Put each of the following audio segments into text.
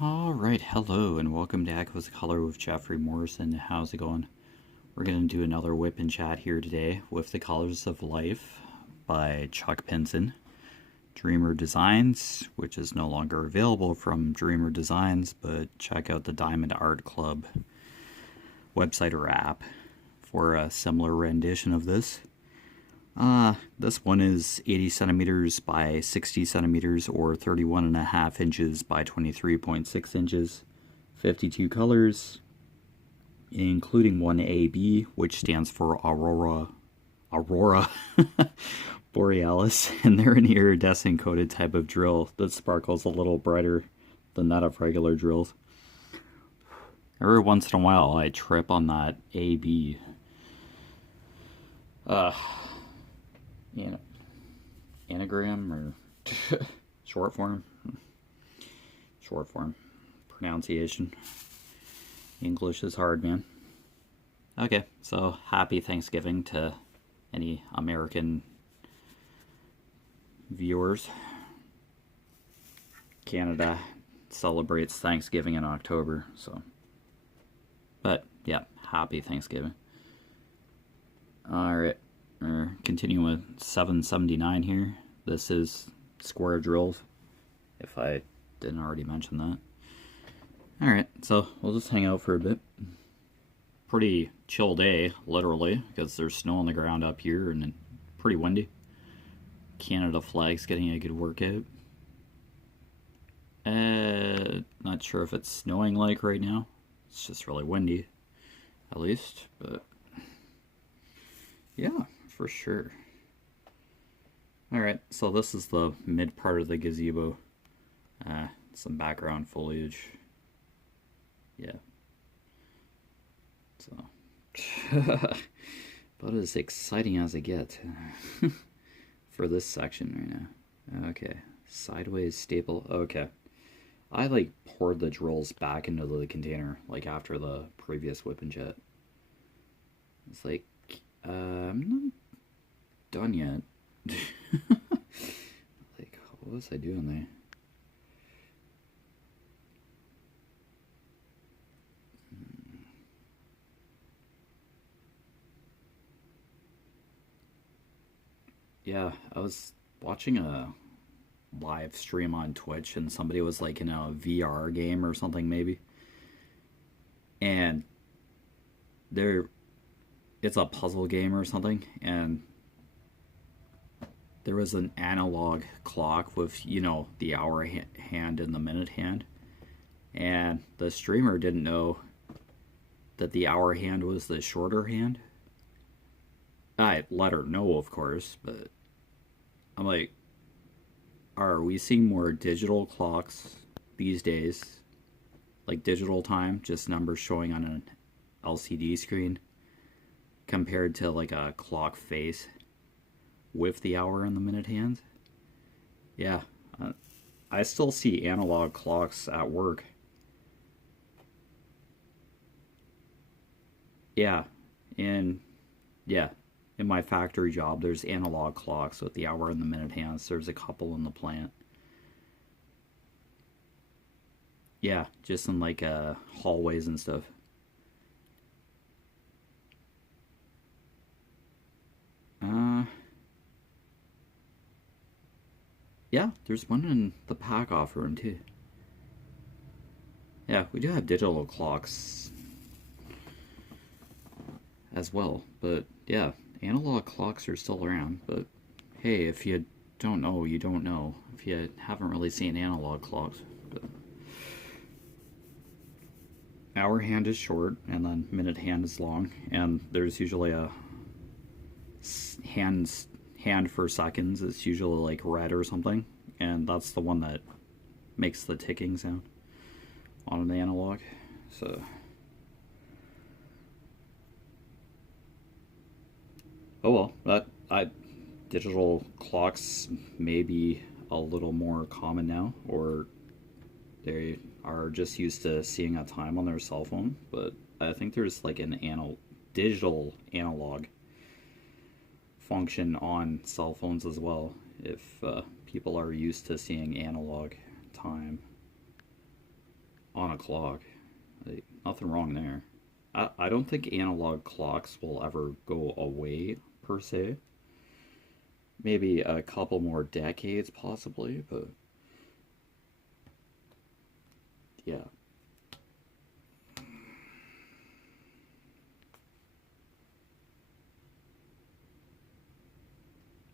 Alright, hello and welcome to Echoes of Color with Jefferey Morrison. How's it going? We're going to do another WIP and chat here today with The Colors of Life by Chuck Pinson. Dreamer Designs, which is no longer available from Dreamer Designs, but check out the Diamond Art Club website or app for a similar rendition of this. This one is 80 centimeters by 60 centimeters or 31.5 inches by 23.6 inches. 52 colors, including one AB, which stands for Aurora Borealis, and they're an iridescent coated type of drill that sparkles a little brighter than that of regular drills. Every once in a while I trip on that AB. Anagram or short form pronunciation. English is hard, man. Okay, so happy Thanksgiving to any American viewers. Canada celebrates Thanksgiving in October, so but yeah, happy Thanksgiving. Alright, we're continuing with 779 here. This is square drills, if I didn't already mention that. Alright, so we'll just hang out for a bit. Pretty chill day, literally, because there's snow on the ground up here and pretty windy. Canada flag's getting a good workout. Not sure if it's snowing like right now. It's just really windy, at least, but yeah, for sure. Alright, so this is the mid part of the gazebo. Some background foliage. Yeah. So, about as exciting as it gets for this section right now. Okay, sideways staple. Okay. I like poured the drills back into the container, like after the previous whip and jet. It's like, I'm not done yet. Like, what was I doing there? Yeah, I was watching a live stream on Twitch and somebody was like in a VR game or something maybe. And it's a puzzle game or something, and there was an analog clock with, you know, the hour hand and the minute hand. And the streamer didn't know that the hour hand was the shorter hand. I let her know, of course, but I'm like, are we seeing more digital clocks these days? Like digital time, just numbers showing on an LCD screen, compared to like a clock face with the hour and the minute hands? Yeah, I still see analog clocks at work. Yeah, and yeah, in my factory job, there's analog clocks with the hour and the minute hands. There's a couple in the plant. Yeah, just in like hallways and stuff. Yeah, there's one in the pack off room too. Yeah, we do have digital clocks as well, but yeah, analog clocks are still around. But hey, if you don't know, you don't know. If you haven't really seen analog clocks, but hour hand is short and then minute hand is long, and there's usually a hand for seconds. It's usually like red or something, and that's the one that makes the ticking sound on an analog. So oh well, digital clocks may be a little more common now, or they are just used to seeing a time on their cell phone. But I think there's like an digital analog function on cell phones as well, if people are used to seeing analog time. on a clock. Like, nothing wrong there. I don't think analog clocks will ever go away, per se. Maybe a couple more decades, possibly, but yeah.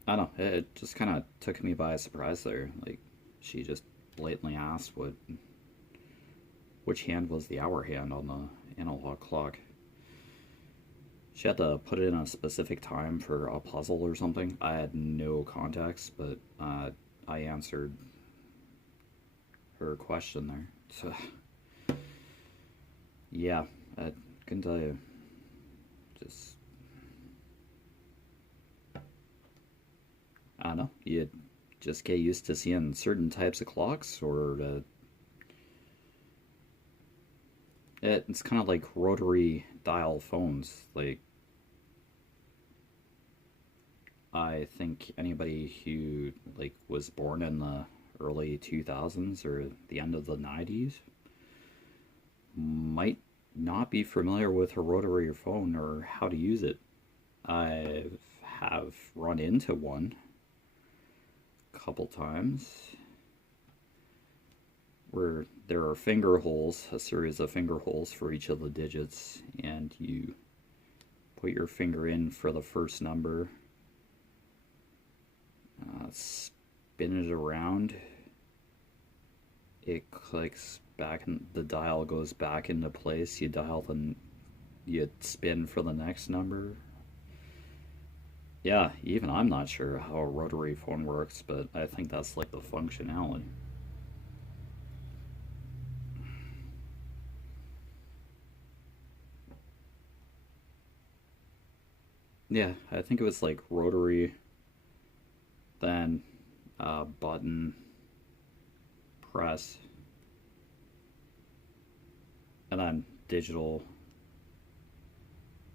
I don't know. It just kind of took me by surprise there. Like, she just blatantly asked which hand was the hour hand on the analog clock. She had to put it in a specific time for a puzzle or something. I had no context, but I answered her question there. So, yeah, I can tell you. Just, I don't know. You just get used to seeing certain types of clocks, or it's kind of like rotary dial phones. Like, I think anybody who like was born in the early 2000s or the end of the 90s might not be familiar with a rotary phone or how to use it. I have run into one a couple times where there are finger holes, a series of finger holes for each of the digits, and you put your finger in for the first number, spin it around, it clicks back, and the dial goes back into place. You dial, then you spin for the next number. Yeah, even I'm not sure how a rotary phone works, but I think that's like the functionality. Yeah, I think it was like rotary, then button, press, and then digital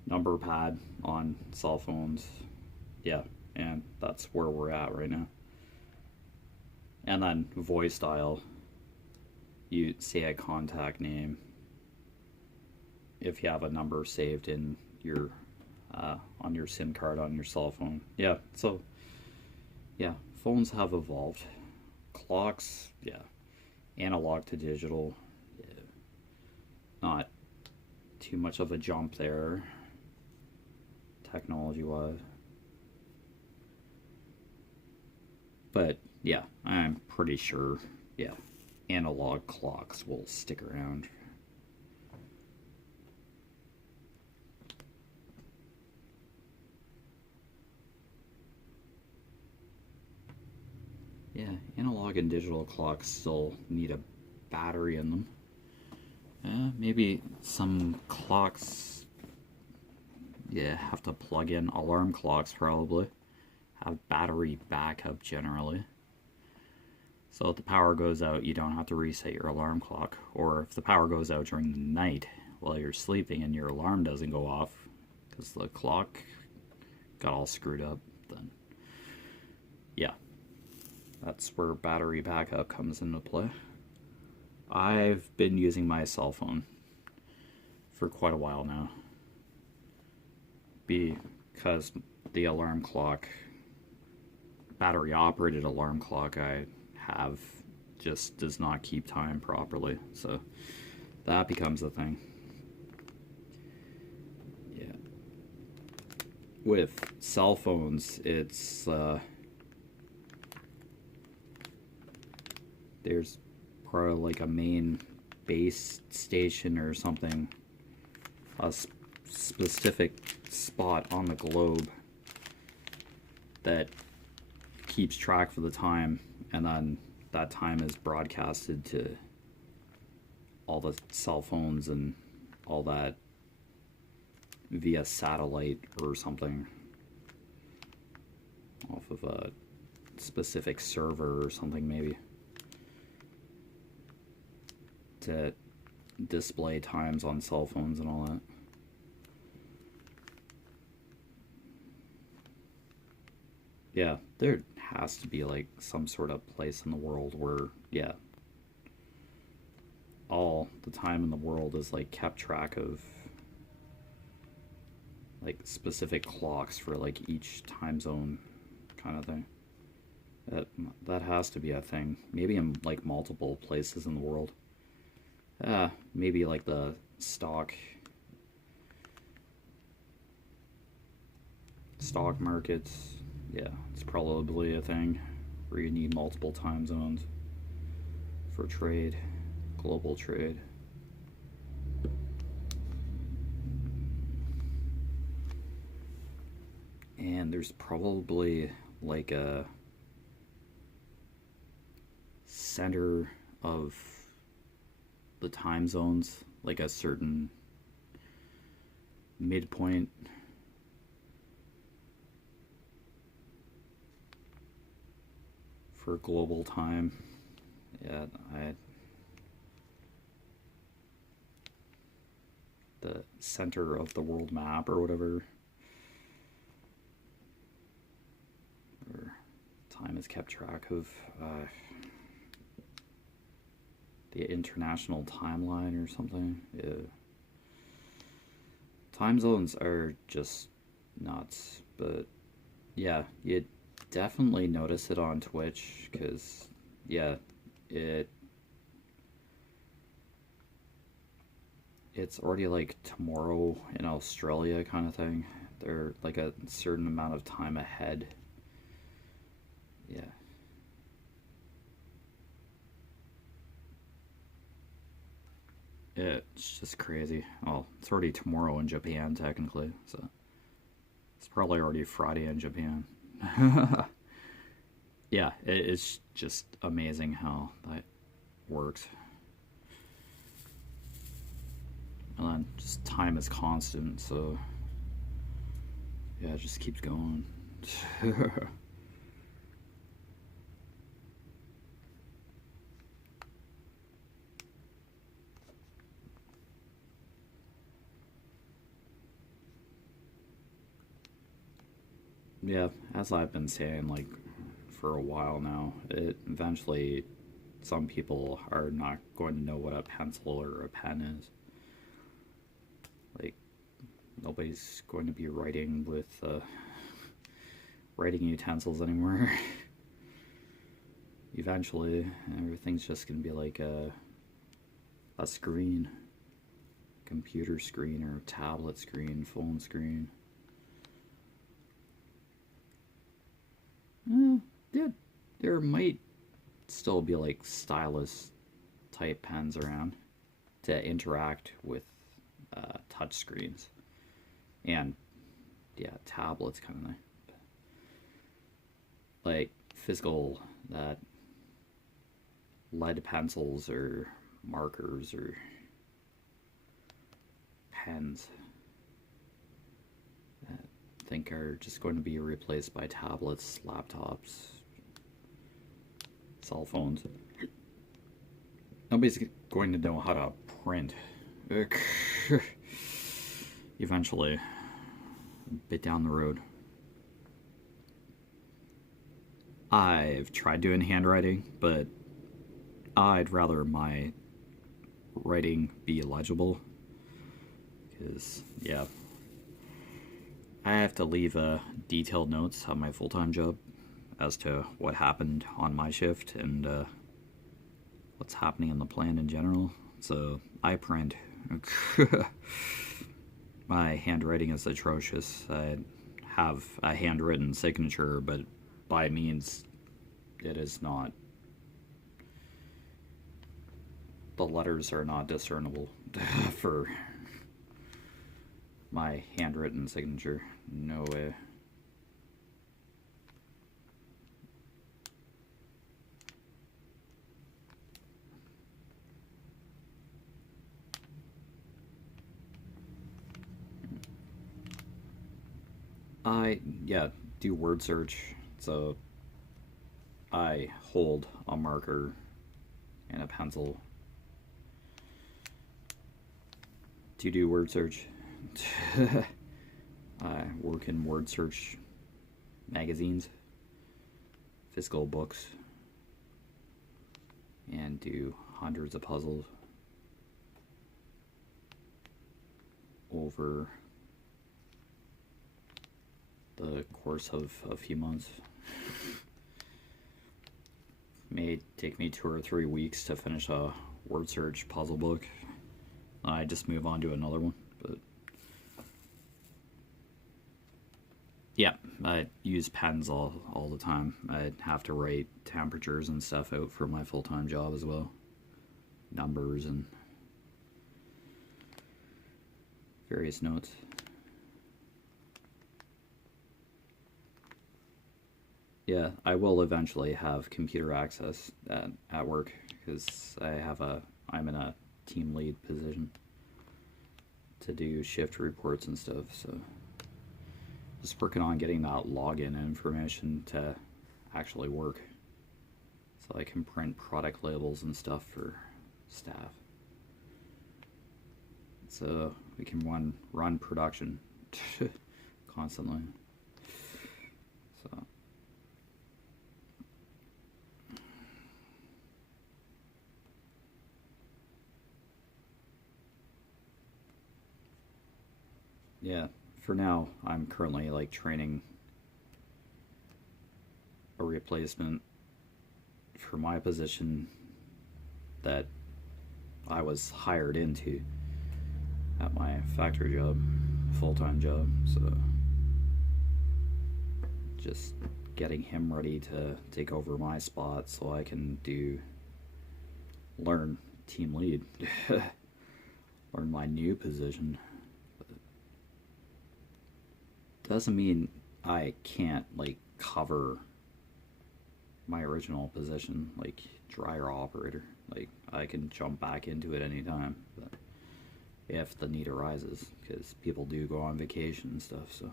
number pad on cell phones. Yeah, and that's where we're at right now. And then voice dial, you say a contact name if you have a number saved in your on your SIM card on your cell phone. Yeah, so yeah, phones have evolved. Clocks, yeah, analog to digital, yeah, not too much of a jump there, technology wise. But yeah, I'm pretty sure, yeah, analog clocks will stick around. Yeah, analog and digital clocks still need a battery in them. Maybe some clocks, yeah, have to plug in. Alarm clocks probably have battery backup generally. So if the power goes out, you don't have to reset your alarm clock. Or if the power goes out during the night while you're sleeping and your alarm doesn't go off because the clock got all screwed up, then yeah, that's where battery backup comes into play. I've been using my cell phone for quite a while now because the alarm clock, battery operated alarm clock I have, just does not keep time properly. So that becomes a thing. Yeah. With cell phones, it's there's probably like a main base station or something, a specific spot on the globe that keeps track for the time, and then that time is broadcasted to all the cell phones and all that via satellite or something off of a specific server or something, maybe, to display times on cell phones and all that. Yeah, there has to be like some sort of place in the world where, yeah, all the time in the world is like kept track of like specific clocks for like each time zone kind of thing. That has to be a thing. Maybe in like multiple places in the world. Maybe like the stock markets. Yeah, it's probably a thing where you need multiple time zones for trade, global trade. And there's probably like a center of the time zones, like a certain midpoint for global time. Yeah, the center of the world map or whatever, or time is kept track of. The international timeline or something. Yeah. Time zones are just nuts, but yeah, you definitely notice it on Twitch because yeah, it's already like tomorrow in Australia kind of thing. They're like a certain amount of time ahead. Yeah. It's just crazy. Well, it's already tomorrow in Japan, technically, so it's probably already Friday in Japan. Yeah, it's just amazing how that works. And then just time is constant, so yeah, it just keeps going. Yeah, as I've been saying, like, for a while now, it eventually, some people are not going to know what a pencil or a pen is. Like, nobody's going to be writing with writing utensils anymore. Eventually, everything's just going to be like a screen, computer screen or tablet screen, phone screen. Yeah, there might still be like stylus type pens around to interact with touch screens and yeah, tablets kind of thing. Like physical that lead pencils or markers or pens that I think are just going to be replaced by tablets, laptops, cell phones. Nobody's going to know how to print. Eventually, a bit down the road. I've tried doing handwriting, but I'd rather my writing be legible. Because, yeah, I have to leave detailed notes on my full-time job as to what happened on my shift and what's happening in the plant in general. So I print. My handwriting is atrocious. I have a handwritten signature, but by means it is not. The letters are not discernible for my handwritten signature. No way. I do word search, so I hold a marker and a pencil to do word search. I work in word search magazines, physical books, and do hundreds of puzzles. over the course of a few months. May take me 2 or 3 weeks to finish a word search puzzle book. I just move on to another one. But yeah, I use pens all the time. I have to write temperatures and stuff out for my full-time job as well. Numbers and various notes. Yeah, I will eventually have computer access at work because I'm in a team lead position to do shift reports and stuff. So just working on getting that login information to actually work, so I can print product labels and stuff for staff, so we can run production constantly. So yeah, for now I'm currently like training a replacement for my position that I was hired into at my factory job, full-time job. So just getting him ready to take over my spot so I can learn team lead, learn my new position. Doesn't mean I can't like cover my original position, like dryer operator. Like I can jump back into it anytime, but if the need arises, because people do go on vacation and stuff, so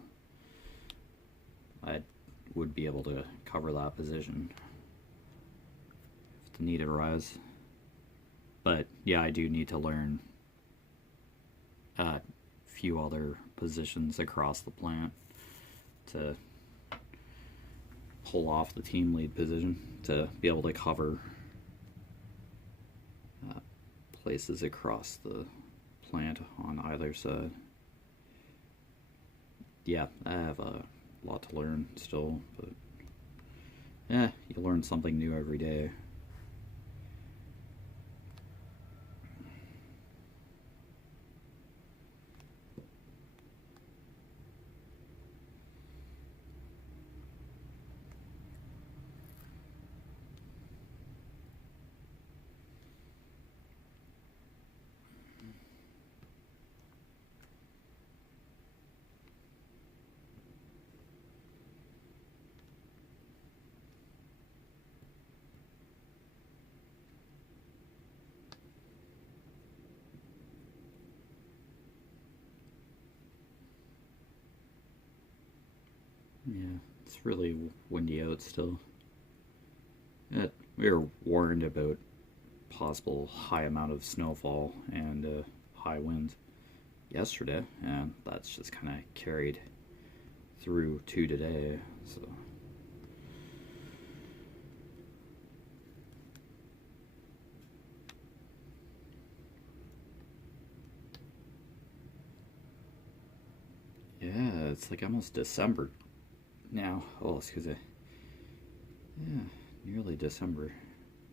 I would be able to cover that position if the need arises. But yeah, I do need to learn a few other positions across the plant to pull off the team lead position, to be able to cover places across the plant on either side. Yeah, I have a lot to learn still, but yeah, you learn something new every day. Yeah, it's really windy out still. We were warned about possible high amount of snowfall and high winds yesterday, and that's just kind of carried through to today. So yeah, it's like almost December now. Oh, excuse me. Yeah, nearly December.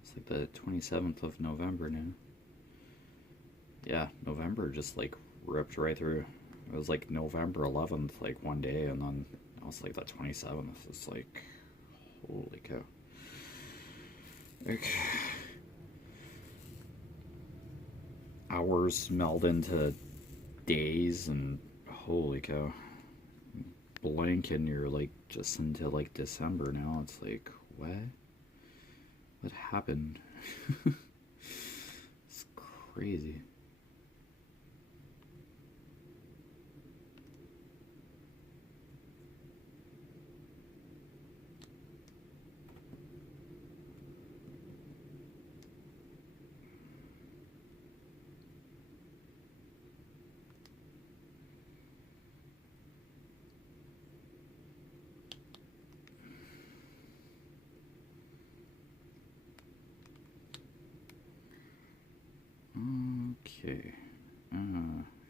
It's like the 27th of November now. Yeah, November just like ripped right through. It was like November 11th, like one day, and then now it's like the 27th. It's like, holy cow. Okay. Hours meld into days, and holy cow. Blink and you're like just into like December now. It's like, what? What happened? It's crazy. Okay.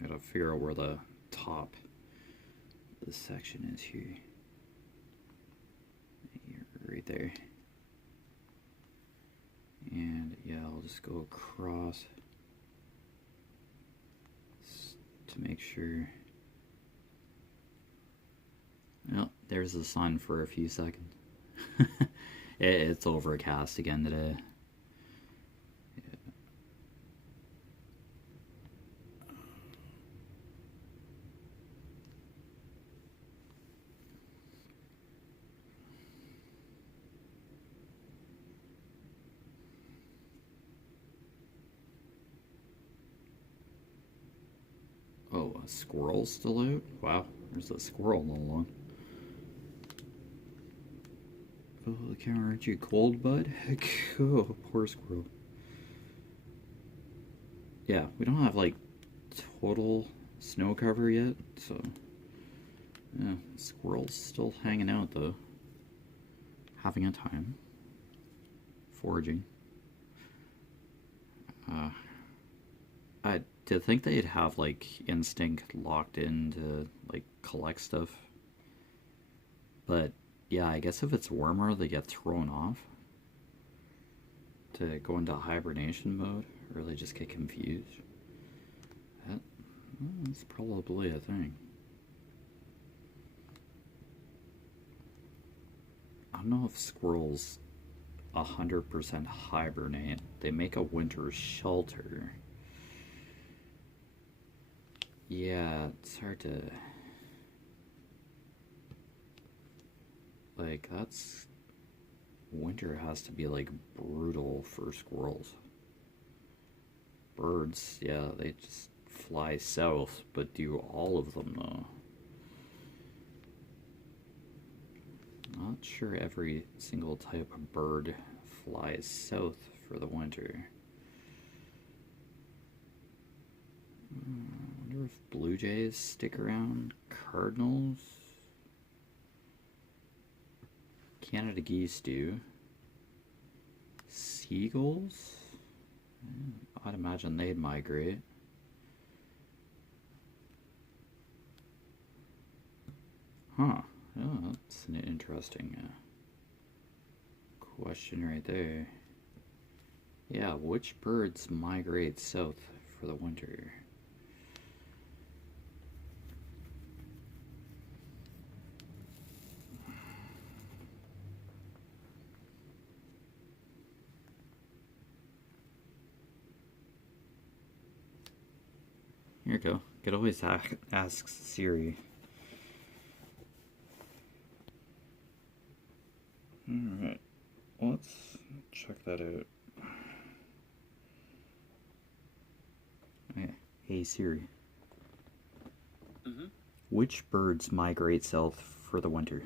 Gotta figure out where the top of this section is here. Right there. And yeah, I'll just go across to make sure. Well, there's the sun for a few seconds. It's overcast again today. Oh, a squirrel's still out? Wow, there's a squirrel all along. Oh, the camera, aren't you cold, bud? Oh, poor squirrel. Yeah, we don't have like total snow cover yet, so yeah, squirrel's still hanging out though. Having a time. Foraging. To think they'd have like instinct locked in to like collect stuff. But yeah, I guess if it's warmer, they get thrown off to go into hibernation mode, or they just get confused. That's probably a thing. I don't know if squirrels 100% hibernate. They make a winter shelter. Yeah, it's hard to... Like, that's... Winter has to be, like, brutal for squirrels. Birds, yeah, they just fly south, but do all of them, though? Not sure every single type of bird flies south for the winter. I wonder if blue jays stick around. Cardinals? Canada geese do. Seagulls? I'd imagine they'd migrate. Huh. Oh, that's an interesting question right there. Yeah, which birds migrate south for the winter? Here you go. Could always ask Siri. Alright, let's check that out. Okay. Hey Siri. Which birds migrate south for the winter?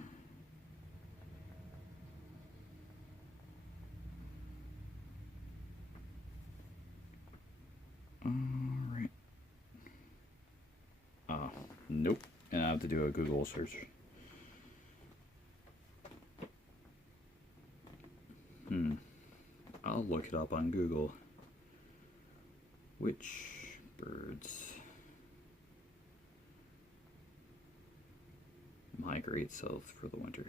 Alright. Nope. And I have to do a Google search. I'll look it up on Google. Which birds migrate south for the winter?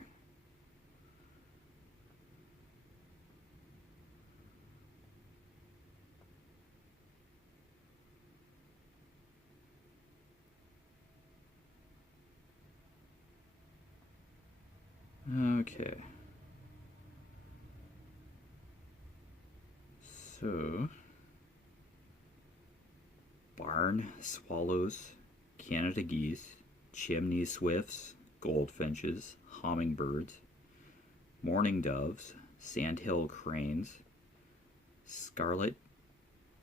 Okay. So, barn swallows, Canada geese, chimney swifts, goldfinches, hummingbirds, mourning doves, sandhill cranes, scarlet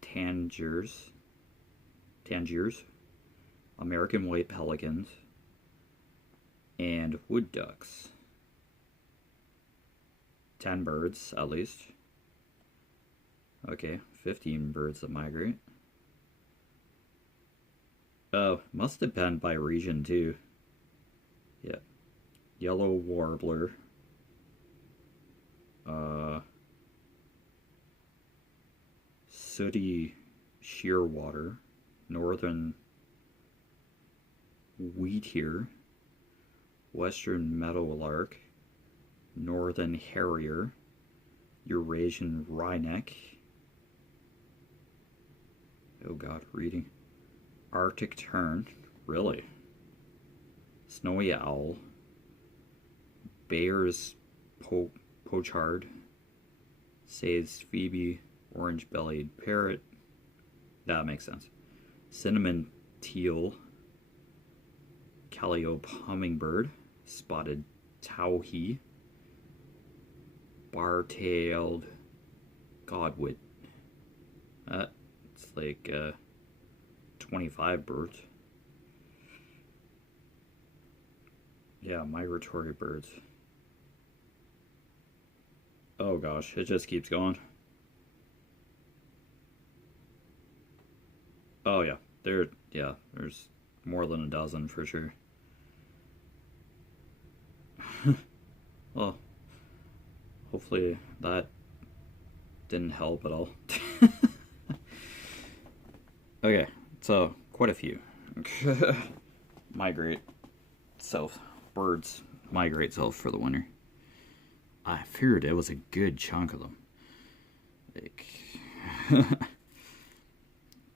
tangers, American white pelicans, and wood ducks. 10 birds, at least. Okay, 15 birds that migrate. Oh, must depend by region too. Yeah. Yellow warbler. Sooty shearwater. Northern wheat here, western meadowlark, northern harrier, Eurasian wryneck, oh god, reading, Arctic tern, really, snowy owl, Bayer's pochard, Say's phoebe, orange-bellied parrot, that makes sense, cinnamon teal, calliope hummingbird, spotted towhee, bar-tailed godwit. It's like 25 birds. Yeah, migratory birds. Oh gosh, it just keeps going. Oh yeah, there's more than a dozen for sure. Well, hopefully that didn't help at all. Okay, so quite a few. Migrate south. Birds migrate south for the winter. I figured it was a good chunk of them. Like,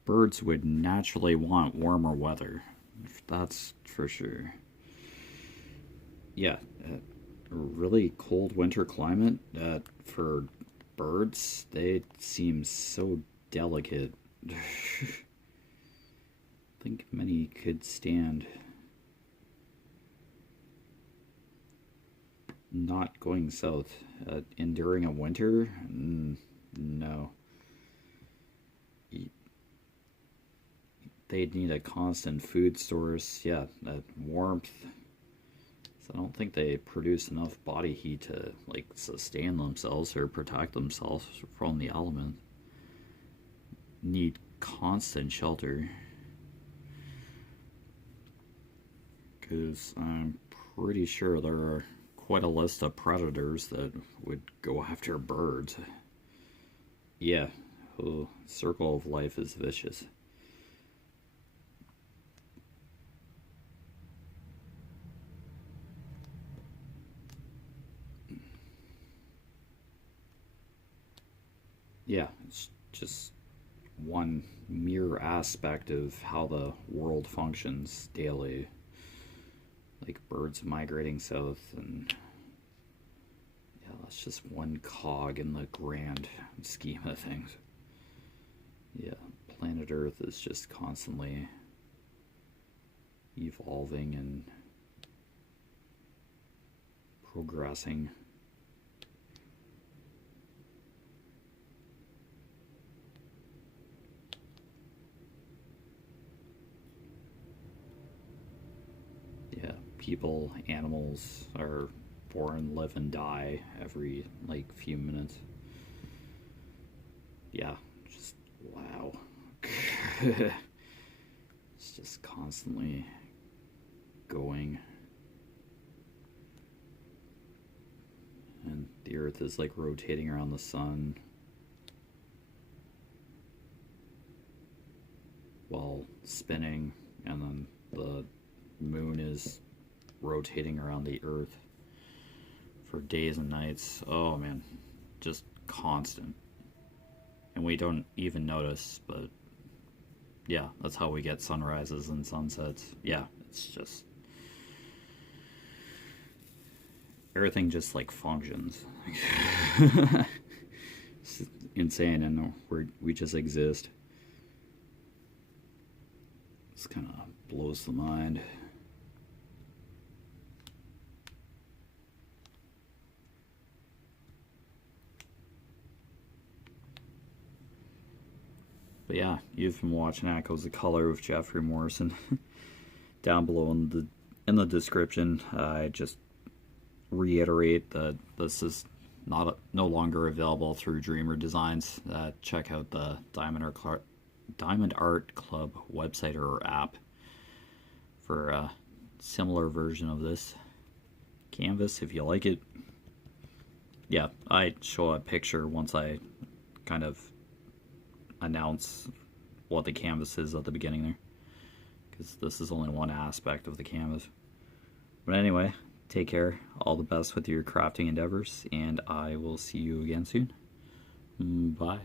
birds would naturally want warmer weather. That's for sure. Yeah, really cold winter climate for birds, they seem so delicate. I think many could stand not going south. Enduring a winter? No. They'd need a constant food source. Yeah, warmth. So I don't think they produce enough body heat to like sustain themselves or protect themselves from the element. Need constant shelter. Because I'm pretty sure there are quite a list of predators that would go after birds. Yeah, the circle of life is vicious. Yeah, it's just one mere aspect of how the world functions daily. Like birds migrating south, and yeah, that's just one cog in the grand scheme of things. Yeah, planet Earth is just constantly evolving and progressing. Yeah, people, animals are born, live, and die every like few minutes. Yeah, just wow. It's just constantly going. And the Earth is like rotating around the sun while spinning, and then the moon is rotating around the Earth for days and nights. Oh man, just constant. And we don't even notice, but yeah, that's how we get sunrises and sunsets. Yeah, it's just everything just like functions. It's insane, and we just exist. This kind of blows the mind. But yeah, you've been watching Echoes of Color with Jeffery Morrison. Down below in the description, I just reiterate that this is no longer available through Dreamer Designs. Check out the Diamond Art Club website or app for a similar version of this canvas if you like it. Yeah, I show a picture once I kind of announce what the canvas is at the beginning there, because this is only one aspect of the canvas. But anyway, take care, all the best with your crafting endeavors, and I will see you again soon. Bye.